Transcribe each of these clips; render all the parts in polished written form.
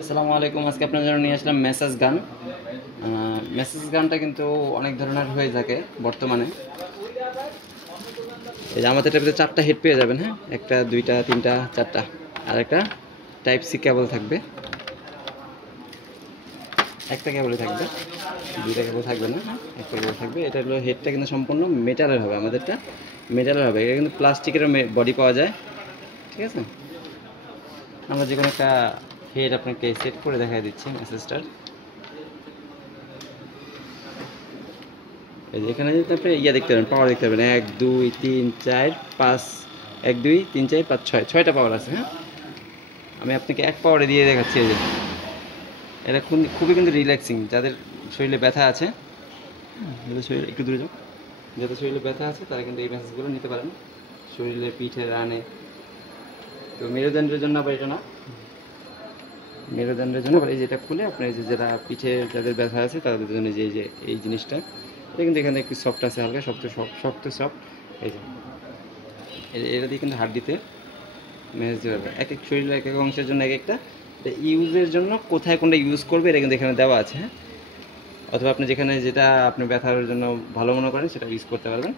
আসসালামু আলাইকুম। আজকে আপনার জন্য নিয়ে আসলাম মেসেজ গান। মেসেজ গানটা কিন্তু অনেক ধরনের হয়ে থাকে বর্তমানে। এই যে আমাদের এটার ভিতরে 4টা হেড পেয়ে যাবেন। হ্যাঁ, একটা, দুইটা, তিনটা, 4টা, আর একটা টাইপ সি কেবল থাকবে। একটা কেবলই থাকবে, দুইটা কেবল থাকবে না, একটা কেবল থাকবে। এটা হলো হেডটা কিন্তু সম্পূর্ণ মেটালের হবে, আমাদেরটা মেটালের হবে। এটা কিন্তু প্লাস্টিকের বডি পাওয়া যায়, ঠিক আছে। আমরা যে কোনো একটা হেড আপনাকে সেট করে দেখাই দিচ্ছি মেসেজটার। এই যে এখানে যদি আপনি দেখতে পারেন, পাওয়ার দেখতে পাবেন 1 2 3 4 5, 1 2 3 4 5 6, 6টা পাওয়ার আছে। হ্যাঁ, আমি আপনাকে এক পাওয়ারে দিয়ে দেখাচ্ছি। এই যে এটা খুবই কিন্তু রিল্যাক্সিং। যাদের শরীরে ব্যথা আছে, যাদের শরীরে একটু দূরে যাও, যাদের শরীরে ব্যথা আছে তারা কিন্তু এই মেসেজগুলো নিতে পারেন। শরীরে, পিঠে, রানে। তো মেরুদণ্ডের জন্য আবার এটা না, মেরুদণ্ডের জন্য আবার এই যেটা খুলে আপনার এই যে যারা পিঠে যাদের ব্যথা আছে তাদের জন্য যে এই জিনিসটা, এটা কিন্তু এখানে একটু সফট আছে, হালকা শক্ত শক্ত সফট। এই যে এটা দিয়ে কিন্তু হাড্ডিতে মেসেজ দেওয়া যাবে। এক এক শরীরের এক এক অংশের জন্য এক একটা ইউজের জন্য কোথায় কোনটা ইউজ করবে এটা কিন্তু এখানে দেওয়া আছে। হ্যাঁ, অথবা আপনি যেখানে যেটা আপনি ব্যথার জন্য ভালো মনে করেন সেটা ইউজ করতে পারবেন।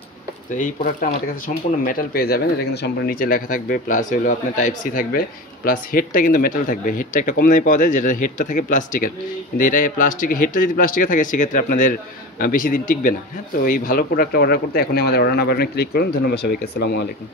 তো এই প্রোডাক্টটা আমাদের কাছে সম্পূর্ণ মেটাল পেয়ে যাবেন। এটা কিন্তু সম্পূর্ণ নিচে লেখা থাকবে, প্লাস হলো আপনার টাইপ সি থাকবে, প্লাস হেডটা কিন্তু মেটাল থাকবে। হেডটা একটা কম দামে পাওয়া যায়, যেটা হেডটা থাকে প্লাস্টিকের, কিন্তু এটা প্লাস্টিকের হেডটা যদি প্লাস্টিকের থাকে সেক্ষেত্রে আপনাদের বেশি দিন টিকবে না। হ্যাঁ, তো এই ভালো প্রোডাক্টটা অর্ডার করতে এখনই আমাদের অর্ডার নাম্বারে ক্লিক করুন। ধন্যবাদ সবাইকে। আসসালামু আলাইকুম।